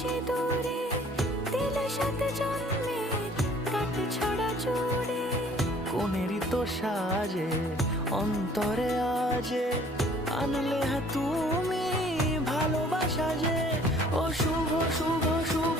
সিঁদুরে দিলে সাথে জন্মের কাট ছড়া জুড়ে। কোনেরই তো সাজে অন্তরে আজে আনলে তুমি ভালোবাসা যে। ও শুভ শুভ শুভ